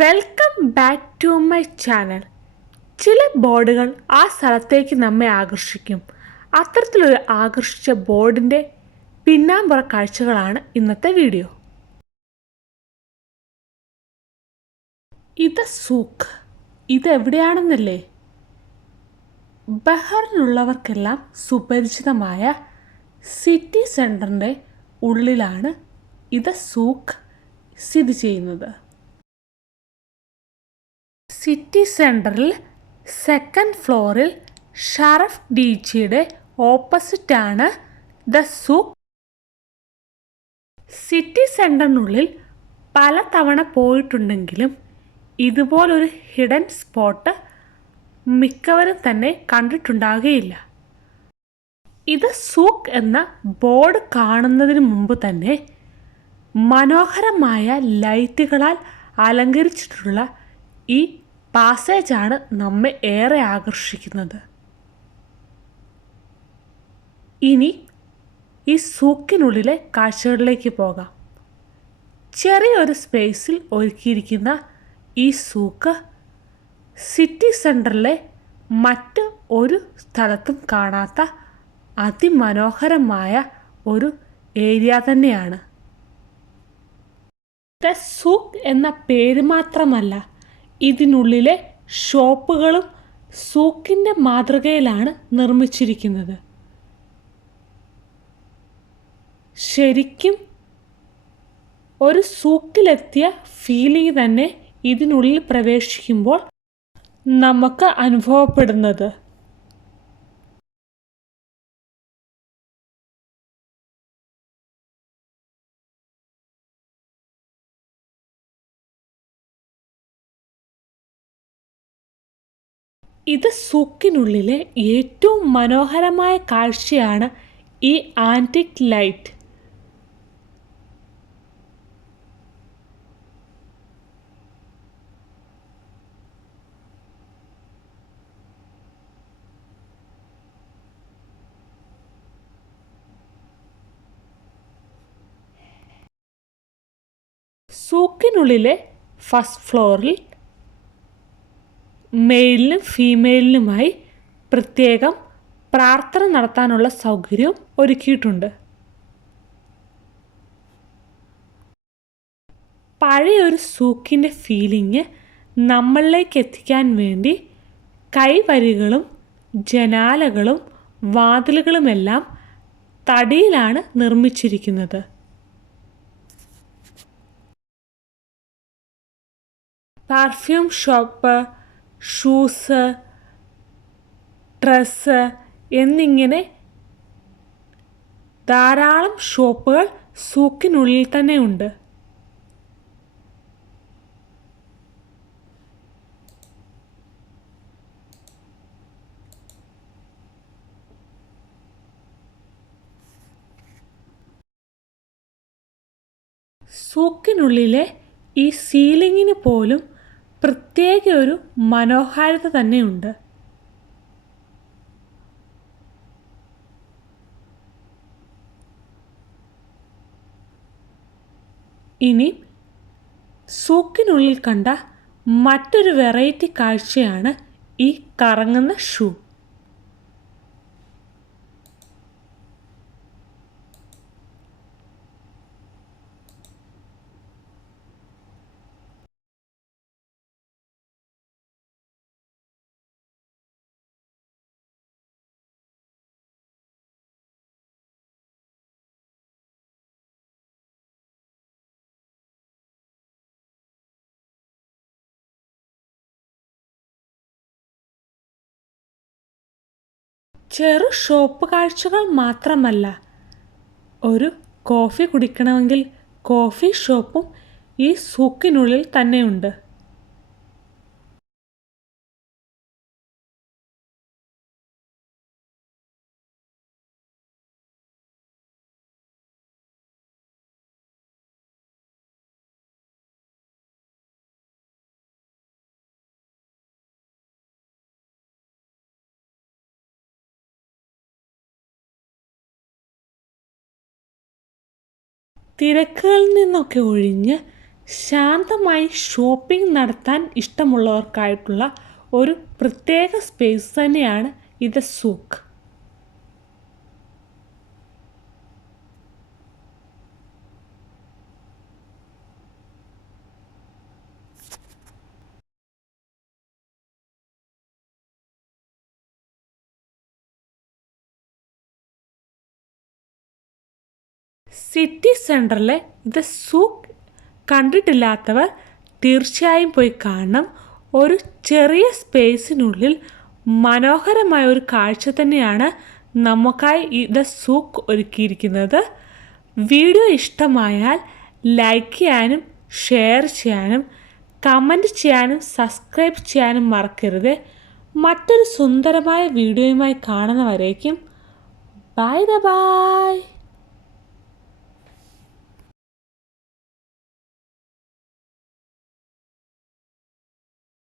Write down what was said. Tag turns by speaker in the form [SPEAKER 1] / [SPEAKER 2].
[SPEAKER 1] Welcome back to my channel ചില ബോർഡുകൾ ആ സ്ഥലത്തേക്ക് നമ്മെ ആകർഷിക്കും. അത്തരത്തിലൊരു ആകർഷിച്ച ബോർഡിന്റെ പിന്നാമ്പുറ കാഴ്ചകളാണ് ഇന്നത്തെ വീഡിയോ ഇത് സൂക്ക്. ഇത് എവിടെയാണെന്നല്ലേ? ബഹറിനുള്ളവർക്കെല്ലാം സുപരിചിതമായ സിറ്റി സെന്ററിന്റെ ഉള്ളിലാണ് ഇത് സൂക്ക് സ്ഥിതി ചെയ്യുന്നത്. സിറ്റി സെന്ററിൽ സെക്കൻഡ് ഫ്ലോറിൽ ഷറഫ് ഡീച്ചിയുടെ ഓപ്പോസിറ്റാണ് ദ സൂക്ക് സിറ്റി സെന്ററിനുള്ളിൽ പല തവണ പോയിട്ടുണ്ടെങ്കിലും ഇതുപോലൊരു ഹിഡൻ സ്പോട്ട് മിക്കവരും തന്നെ കണ്ടിട്ടുണ്ടാകുകയില്ല ഇത് സൂക്ക് എന്ന ബോർഡ് കാണുന്നതിന് മുമ്പ് തന്നെ മനോഹരമായ ലൈറ്റുകളാൽ അലങ്കരിച്ചിട്ടുള്ള ഈ പാസേജാണ് നമ്മെ ഏറെ ആകർഷിക്കുന്നത്. ഇനി ഈ സൂക്കിനുള്ളിലെ കാഴ്ചകളിലേക്ക് പോകാം. ചെറിയൊരു സ്പേസിൽ ഒരുക്കിയിരിക്കുന്ന ഈ സൂക്ക് സിറ്റി സെന്ററിലെ മറ്റ് ഒരു സ്ഥലത്തും കാണാത്ത അതിമനോഹരമായ ഒരു ഏരിയ തന്നെയാണ്. സൂക്ക് എന്ന പേര് മാത്രമല്ല ഇതിനുള്ളിലെ ഷോപ്പുകളും സൂക്കിന്റെ മാതൃകയിലാണ് നിർമ്മിച്ചിരിക്കുന്നത്. ശരിക്കും ഒരു സൂക്കിലെത്തിയ ഫീലിംഗ് തന്നെ ഇതിനുള്ളിൽ പ്രവേശിക്കുമ്പോൾ നമുക്ക് അനുഭവപ്പെടുന്നത്. ഇത് സൂക്കിനുള്ളിലെ ഏറ്റവും മനോഹരമായ കാഴ്ചയാണ് ഈ ആന്റിക് ലൈറ്റ്. സൂക്കിനുള്ളിലെ ഫസ്റ്റ് ഫ്ലോറിൽ മെയിലിനും ഫീമെയിലിനുമായി പ്രത്യേകം പ്രാർത്ഥന നടത്താനുള്ള സൗകര്യവും ഒരുക്കിയിട്ടുണ്ട്. പഴയ ഒരു സൂക്കിന്റെ ഫീലിംഗ് നമ്മളിലേക്ക് എത്തിക്കാൻ വേണ്ടി കൈവരികളും ജനാലകളും വാതിലുകളുമെല്ലാം തടിയിലാണ് നിർമ്മിച്ചിരിക്കുന്നത്. പെർഫ്യൂം ഷോപ്പ് ഷൂസ് ഡ്രസ്സ് എന്നിങ്ങനെ ധാരാളം ഷോപ്പുകൾ സൂക്കിനുള്ളിൽ തന്നെ ഉണ്ട്. സൂക്കിനുള്ളിലെ ഈ സീലിങ്ങിന് പോലും പ്രത്യേക ഒരു മനോഹാരിത തന്നെയുണ്ട്. ഇനി സൂക്കിനുള്ളിൽ കണ്ട മറ്റൊരു വെറൈറ്റി കാഴ്ചയാണ് ഈ കറങ്ങുന്ന ഷൂ. ചെറു ഷോപ്പ് കാഴ്ചകൾ മാത്രമല്ല. ഒരു കോഫി കുടിക്കണമെങ്കിൽ കോഫി ഷോപ്പും ഈ സൂക്കിനുള്ളിൽ തന്നെയുണ്ട്. തിരക്കുകളിൽ നിന്നൊക്കെ ഒഴിഞ്ഞ് ശാന്തമായി ഷോപ്പിംഗ് നടത്താൻ ഇഷ്ടമുള്ളവർക്കായിട്ടുള്ള ഒരു പ്രത്യേക സ്പേസ് തന്നെയാണ് ഇത് സൂക്ക് സിറ്റി സെന്ററിലെ ഇത് സൂക്ക് കണ്ടിട്ടില്ലാത്തവർ തീർച്ചയായും പോയി കാണണം. ഒരു ചെറിയ സ്പേസിനുള്ളിൽ മനോഹരമായ ഒരു കാഴ്ച തന്നെയാണ് നമുക്കായി ഇത് സൂക്ക് ഒരുക്കിയിരിക്കുന്നത്. വീഡിയോ ഇഷ്ടമായാൽ ലൈക്ക് ചെയ്യാനും ഷെയർ ചെയ്യാനും കമന്റ് ചെയ്യാനും സബ്സ്ക്രൈബ് ചെയ്യാനും മറക്കരുത്. മറ്റൊരു സുന്ദരമായ വീഡിയോയുമായി കാണുന്നവരേക്കും ബൈ ദ ബൈ.